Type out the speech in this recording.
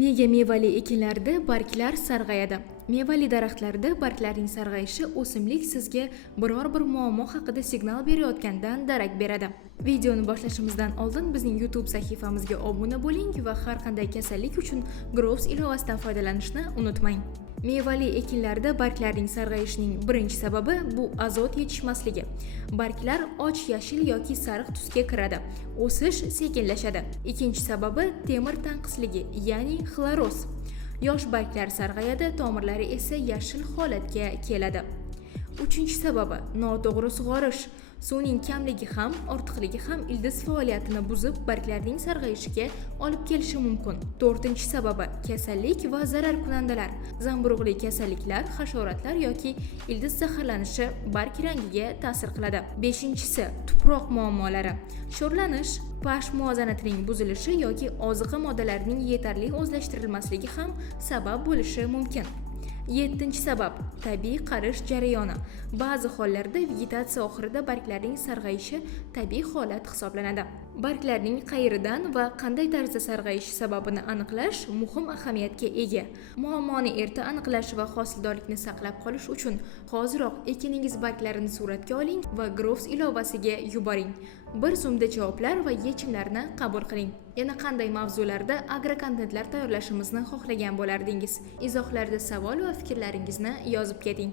Nega mevali ekinlarda barglar sarg'ayadi? Mevali daraxtlarda barglarning sarg'ayishi o'simlik sizga biror bir muammo haqida signal berayotgandan darak beradi. Videoni boshlashimizdan oldin bizning YouTube sahifamizga obuna bo'ling va har qanday kasallik uchun Grows ilovasidan foydalanishni unutmang. Mevali ekinlarda barglarning sarg'ayishining birinchi sababi bu azot yetishmasligi. Barglar och yashil yoki sariq tusga kiradi. O'sish sekinlashadi. Ikkinchi sababi temir tanqisligi, ya'ni xloroz. Yosh barglar sarg'ayadi, tomirlari esa yashil holatga keladi. Uchinchi sababi noto'g'ri sug'orish. Suvning kamligi ham, ortiqligi ham ildiz faoliyatini buzib, barglarning sarg'ayishiga olib kelishi mumkin. To'rtinchi sababi kasallik va zararkunandalar. Zamburug'li kasalliklar, hasharotlar yoki ildiz zaharlanishi barg rangiga ta'sir qiladi. Beshinchisi tuproq muammolari. Sho'rlanish, pH muvozanatining buzilishi yoki oziqa moddalarining yetarli o'zlashtirilmasligi ham sabab bo'lishi mumkin. Yettinchi sabab tabiiy qarish jarayoni. Ba'zi hollarda vegetatsiya oxirida barglarning sarg'ayishi tabiiy holat hisoblanadi. Barglarning qayeridan va qanday tarzda sarg'ayishi sababini aniqlash muhim ahamiyatga ega. Muammoni erta aniqlash va hosildorlikni saqlab qolish uchun hoziroq ekiningiz barglarini suratga oling va Grows ilovasiga yuboring. Bir zumda javoblar va yechimlarni qabul qiling. Yana qanday mavzularda agrokontentlar tayyorlashimizni xohlagan bo'lardingiz? Izohlarda savol va fikrlaringizni yozib keting.